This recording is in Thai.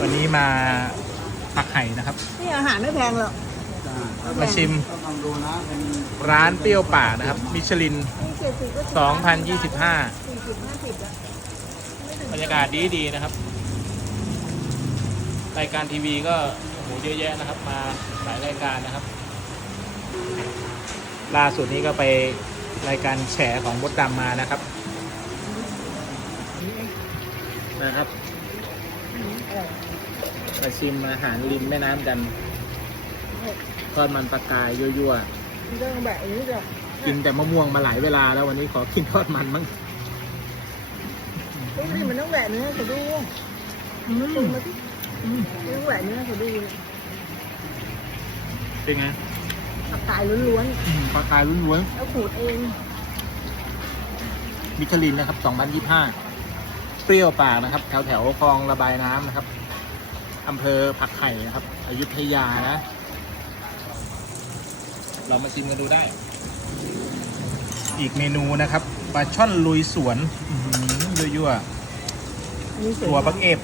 วันนี้มาผักไห่นะครับ นี่อาหารไม่แพงหรอกมาชิมก็ลองดูนะเป็นร้านเปรี้ยวป่านะครับ มิชลินนี่เจ็ดสิบก็2025 สี่สิบห้าสิบแล้วบรรยากาศดีดีๆนะครับ รายการทีวีก็โอ้โหเยอะแยะนะครับ มาหลายรายการนะครับ ล่าสุดนี้ก็ไปรายการแฉของมดดำมานะครับนะครับเออ มาชิมอาหารริมแม่น้ำกันทอดมันปลากายยั่วมันต้องแบบนี้จ้ะๆกินแต่มะม่วงมาหลายเวลาแล้ววันนี้ขอกินทอดมันมั้งพวกนี้มันต้องแหวะเนื้อเขาดูอืดูมมาที่อืมมันต้องแหวะเนื้อเขาดูเป็นไงผักกายล้วนอืมปลากายล้วนๆแล้วขูดเองๆมิชลินนะครับ2025 เปรี้ยวปากนะครับ แถวแถวๆคลองระบายน้ำนะครับอำเภอผักไห่นะครับอยุธยานะ เรามาชิมกันดูได้ อีกเมนูนะครับปลาช่อนลุยสวนอื้อหือยั่วอันนี้สๆวยตัวปักเอฟ